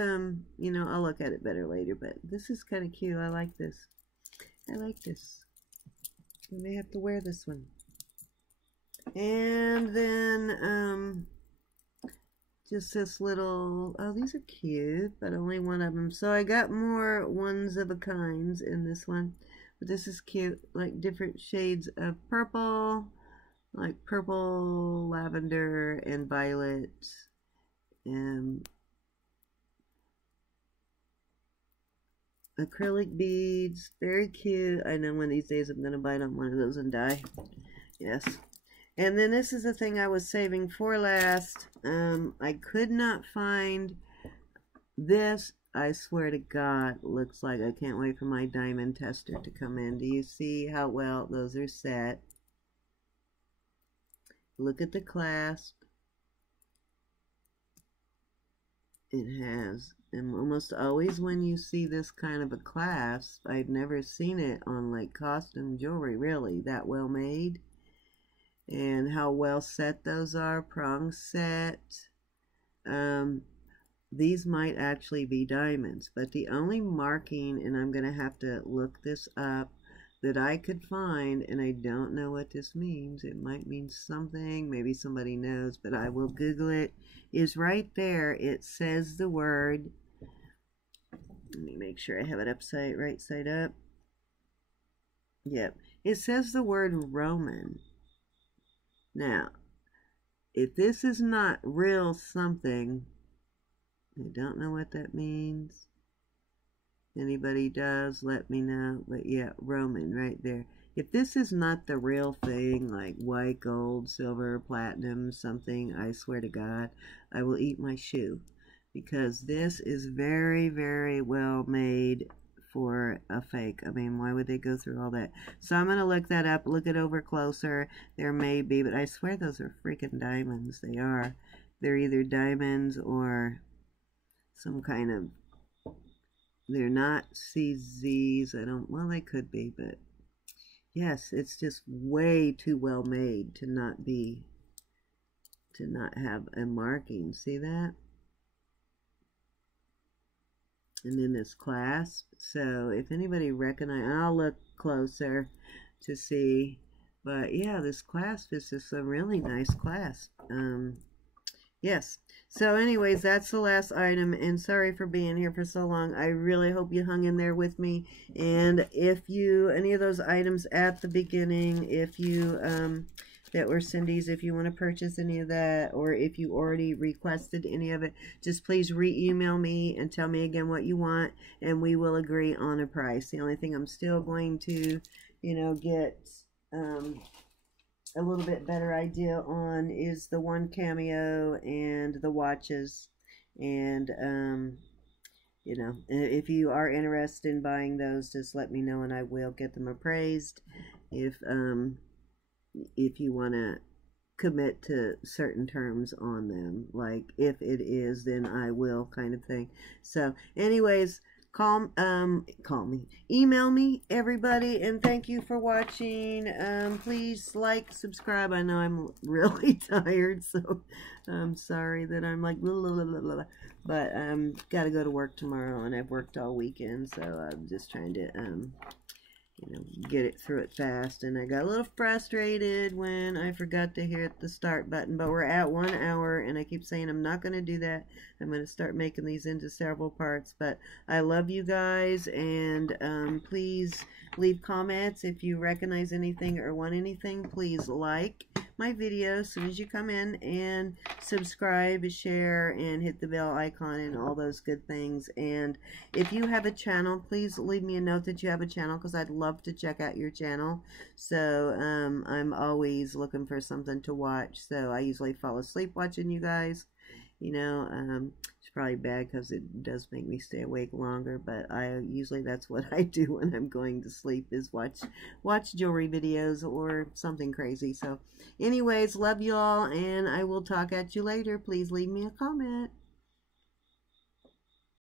you know, I'll look at it better later, but this is kind of cute. I like this. I like this. I may have to wear this one. And then, just this little, oh, these are cute, but only one of them. So I got more ones of a kinds in this one. But this is cute, like different shades of purple, like purple, lavender, and violet. And acrylic beads, very cute. I know one of these days I'm going to bite on one of those and die. Yes. And then this is the thing I was saving for last. I could not find this. I swear to God, looks like I can't wait for my diamond tester to come in. Do you see how well those are set? Look at the clasp. It has, and almost always when you see this kind of a clasp, I've never seen it on like costume jewelry really that well made. And how well set those are, prong set. These might actually be diamonds, but the only marking, and I'm going to have to look this up, that I could find, and I don't know what this means, it might mean something, maybe somebody knows, but I will Google it, is right there. It says the word, let me make sure I have it right side up. Yep, it says the word Roman. Now, if this is not real something, I don't know what that means. Anybody does, let me know. But yeah, Roman right there. If this is not the real thing, like white, gold, silver, platinum, something, I swear to God, I will eat my shoe. Because this is very, very well made for a fake. I mean, why would they go through all that? So I'm going to look that up, look it over closer. There may be, but I swear those are freaking diamonds. They are. They're either diamonds or some kind of, they're not CZs. I don't, well, they could be, but yes, it's just way too well made to not have a marking. See that? And then this clasp. So if anybody recognize, I'll look closer to see. But yeah, this clasp is just a really nice clasp. Yes. So anyways, that's the last item, and sorry for being here for so long. I really hope you hung in there with me. And if you, any of those items at the beginning, if you, that were Cindy's, if you want to purchase any of that, or if you already requested any of it, just please re-email me and tell me again what you want, and we will agree on a price. The only thing I'm still going to, you know, get a little bit better idea on is the one cameo and the watches. And you know, if you are interested in buying those, just let me know and I will get them appraised. If you want to commit to certain terms on them, like if it is, then I will, kind of thing. So anyways, email me, everybody, and thank you for watching. Please like, subscribe. I know I'm really tired, so I'm sorry that I'm like blah, blah, blah, blah, blah. But gotta go to work tomorrow, and I've worked all weekend, so I'm just trying to you know, get it through it fast. And I got a little frustrated when I forgot to hit the start button, but we're at 1 hour, and I keep saying I'm not going to do that. I'm going to start making these into several parts. But I love you guys, and please leave comments if you recognize anything or want anything. Please like my video as soon as you come in, and subscribe, share, and hit the bell icon and all those good things. And if you have a channel, please leave me a note that you have a channel, because I'd love to check out your channel. So I'm always looking for something to watch, so I usually fall asleep watching you guys. You know, it's probably bad because it does make me stay awake longer, but I usually, that's what I do when I'm going to sleep, is watch jewelry videos or something crazy. So anyways, love you all, and I will talk at you later. Please leave me a comment.